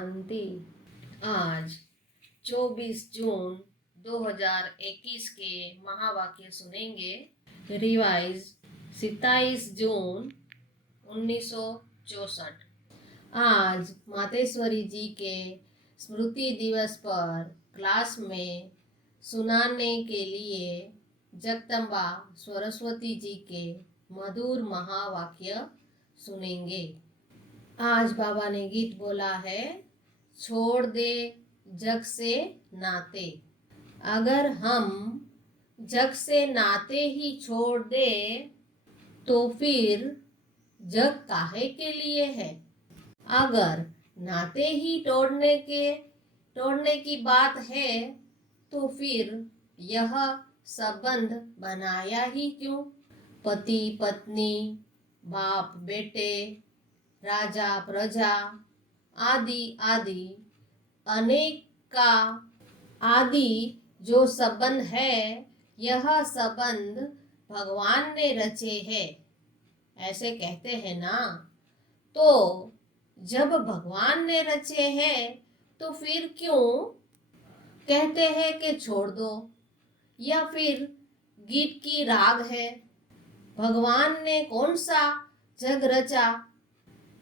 शांति। आज 24 जून 2021 के महावाक्य सुनेंगे। रिवाइज 27 जून 1964। आज मातेश्वरी जी के स्मृति दिवस पर क्लास में सुनाने के लिए जगदम्बा सरस्वती जी के मधुर महावाक्य सुनेंगे। आज बाबा ने गीत बोला है, छोड़ दे जग से नाते। अगर हम जग से नाते ही छोड़ दे तो फिर जग काहे के लिए है। अगर नाते ही तोड़ने की बात है तो फिर यह संबंध बनाया ही क्यों। पति पत्नी, बाप बेटे, राजा प्रजा आदि आदि अनेक का आदि जो संबंध है, यह संबंध भगवान ने रचे हैं, ऐसे कहते हैं ना। तो जब भगवान ने रचे हैं तो फिर क्यों कहते हैं कि छोड़ दो। या फिर गीत की राग है, भगवान ने कौन सा जग रचा।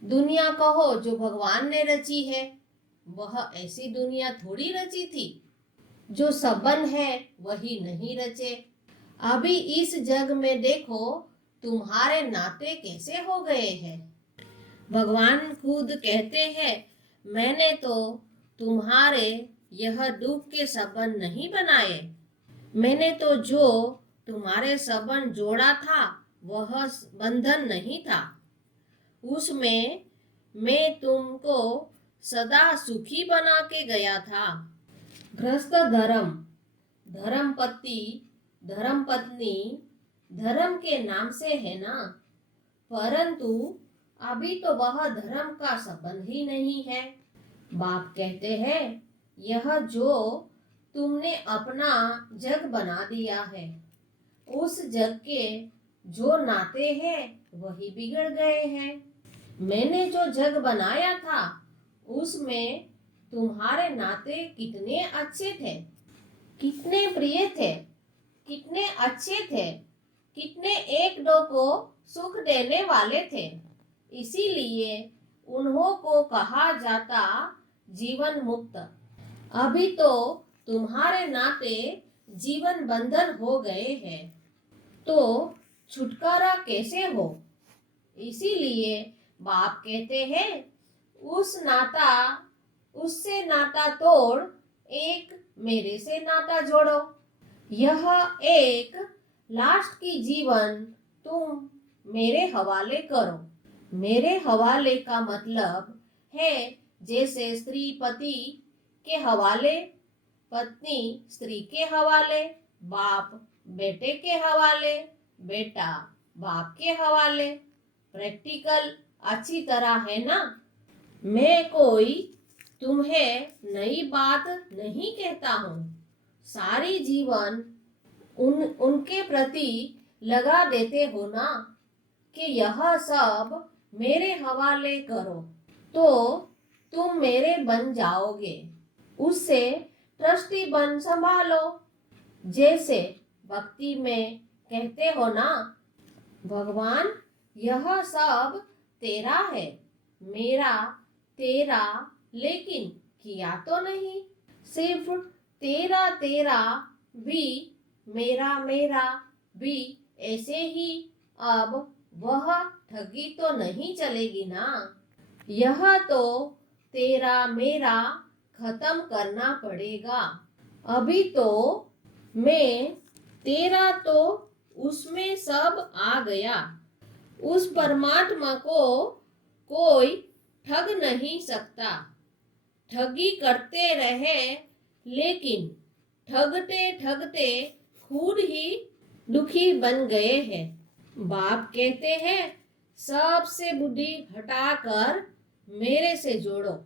दुनिया कहो जो भगवान ने रची है, वह ऐसी दुनिया थोड़ी रची थी। जो संबंध है वही नहीं रचे। अभी इस जग में देखो तुम्हारे नाते कैसे हो गए हैं। भगवान खुद कहते हैं, मैंने तो तुम्हारे यह दुख के संबंध नहीं बनाए। मैंने तो जो तुम्हारे संबंध जोड़ा था वह बंधन नहीं था। उसमें मैं तुमको सदा सुखी बना के गया था। गृहस्थ धर्म, धर्मपति, धर्मपत्नी धर्म के नाम से है ना, परंतु अभी तो वह धर्म का संबंध ही नहीं है। बाप कहते हैं, यह जो तुमने अपना जग बना दिया है, उस जग के जो नाते हैं वही बिगड़ गए हैं। मैंने जो जग बनाया था उसमें तुम्हारे नाते कितने अच्छे थे, कितने प्रिय थे, कितने अच्छे थे, कितने एक दो को सुख देने वाले थे। इसीलिए उन्हों को कहा जाता जीवन मुक्त। अभी तो तुम्हारे नाते जीवन बंधन हो गए हैं, तो छुटकारा कैसे हो। इसीलिए बाप कहते हैं, उससे नाता तोड़, एक मेरे से नाता जोड़ो। यह एक लास्ट की जीवन तुम मेरे हवाले करो। मेरे हवाले का मतलब है जैसे स्त्री पति के हवाले, पत्नी स्त्री के हवाले, बाप बेटे के हवाले, बेटा बाप के हवाले। प्रैक्टिकल अच्छी तरह है ना। मैं कोई तुम्हें नई बात नहीं कहता हूँ। सारी जीवन उनके प्रति लगा देते हो ना कि यह सब मेरे हवाले करो तो तुम मेरे बन जाओगे। उससे ट्रस्टी बन संभालो। जैसे भक्ति में कहते हो ना, भगवान यह सब तेरा है, मेरा तेरा लेकिन किया तो नहीं। सिर्फ तेरा तेरा भी, मेरा मेरा भी, ऐसे ही अब वह ठगी तो नहीं चलेगी ना। यह तो तेरा मेरा खत्म करना पड़ेगा। अभी तो मैं तेरा तो उसमें सब आ गया। उस परमात्मा को कोई ठग नहीं सकता। ठगी करते रहे लेकिन ठगते ठगते खुद ही दुखी बन गए हैं। बाप कहते हैं, सबसे बुद्धि हटाकर मेरे से जोड़ो,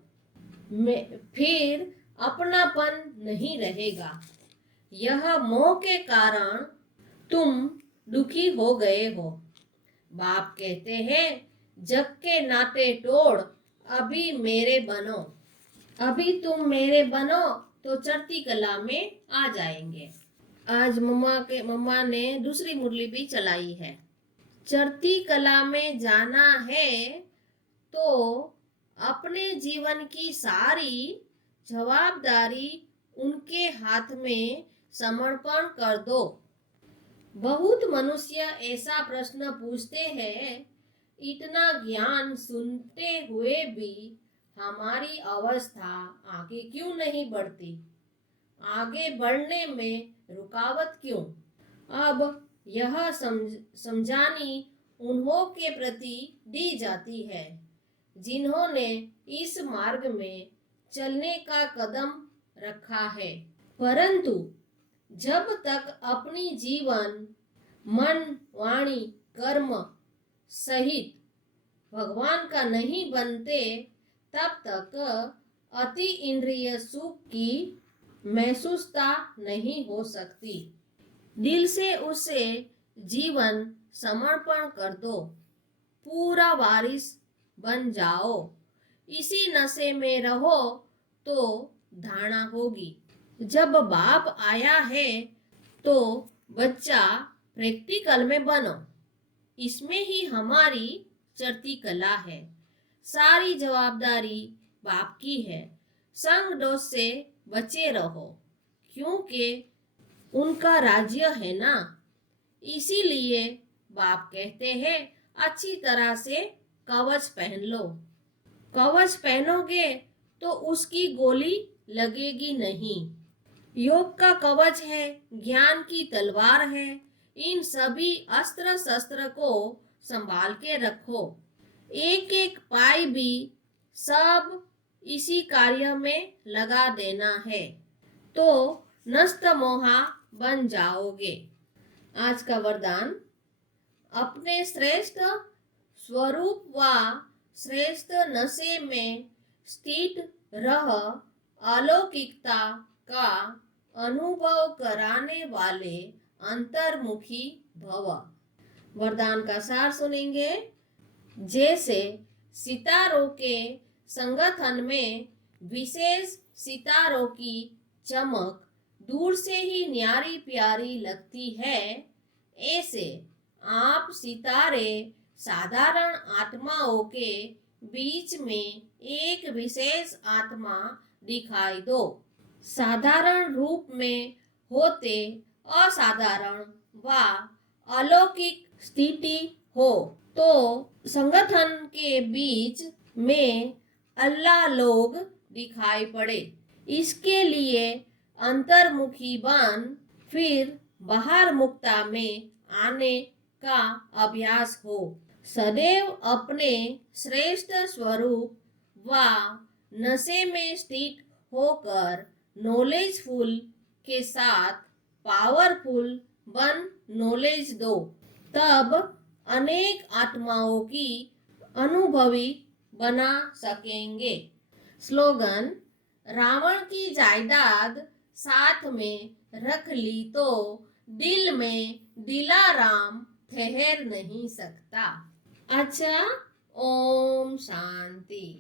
फिर अपनापन नहीं रहेगा। यह मोह के कारण तुम दुखी हो गए हो। बाप कहते हैं, जग के नाते तोड़, अभी मेरे बनो। अभी तुम मेरे बनो तो चढ़ती कला में आ जाएंगे। आज मम्मा ने दूसरी मुरली भी चलाई है। चढ़ती कला में जाना है तो अपने जीवन की सारी जवाबदारी उनके हाथ में समर्पण कर दो। बहुत मनुष्य ऐसा प्रश्न पूछते हैं, इतना ज्ञान सुनते हुए भी हमारी अवस्था आगे क्यों नहीं बढ़ती? आगे बढ़ने में रुकावट क्यों? अब यह समझानी उन्हों के प्रति दी जाती है जिन्होंने इस मार्ग में चलने का कदम रखा है। परंतु जब तक अपनी जीवन, मन, वाणी, कर्म सहित भगवान का नहीं बनते, तब तक अति इंद्रिय सुख की महसूसता नहीं हो सकती। दिल से उसे जीवन समर्पण कर दो, पूरा वारिस बन जाओ। इसी नशे में रहो तो धारणा होगी। जब बाप आया है तो बच्चा प्रैक्टिकल में बनो। इसमें ही हमारी चढ़ती कला है। सारी जवाबदारी बाप की है। संग दोष से बचे रहो, क्योंकि उनका राज्य है ना। इसीलिए बाप कहते हैं, अच्छी तरह से कवच पहन लो। कवच पहनोगे तो उसकी गोली लगेगी नहीं। योग का कवच है, ज्ञान की तलवार है। इन सभी अस्त्र शस्त्र को संभाल के रखो। एक एक पाई भी सब इसी कार्य में लगा देना है, तो नष्ट मोहा बन जाओगे। आज का वरदान, अपने श्रेष्ठ स्वरूप व श्रेष्ठ नशे में स्थित रह अलौकिकता का अनुभव कराने वाले अंतर्मुखी भव। वरदान का सार सुनेंगे। जैसे सितारों के संगठन में विशेष सितारों की चमक दूर से ही न्यारी प्यारी लगती है, ऐसे आप सितारे साधारण आत्माओं के बीच में एक विशेष आत्मा दिखाई दो। साधारण रूप में होते असाधारण व अलौकिक स्थिति हो तो संगठन के बीच में अल्लाह लोग दिखाई पड़े। इसके लिए अंतर्मुखी बन फिर बाहर मुक्ता में आने का अभ्यास हो। सदैव अपने श्रेष्ठ स्वरूप व नशे में स्थित होकर नॉलेजफुल के साथ पावरफुल बन नॉलेज दो, तब अनेक आत्माओं की अनुभवी बना सकेंगे। स्लोगन, रावण की जायदाद साथ में रख ली तो दिल में दिलाराम ठहर नहीं सकता। अच्छा, ओम शांति।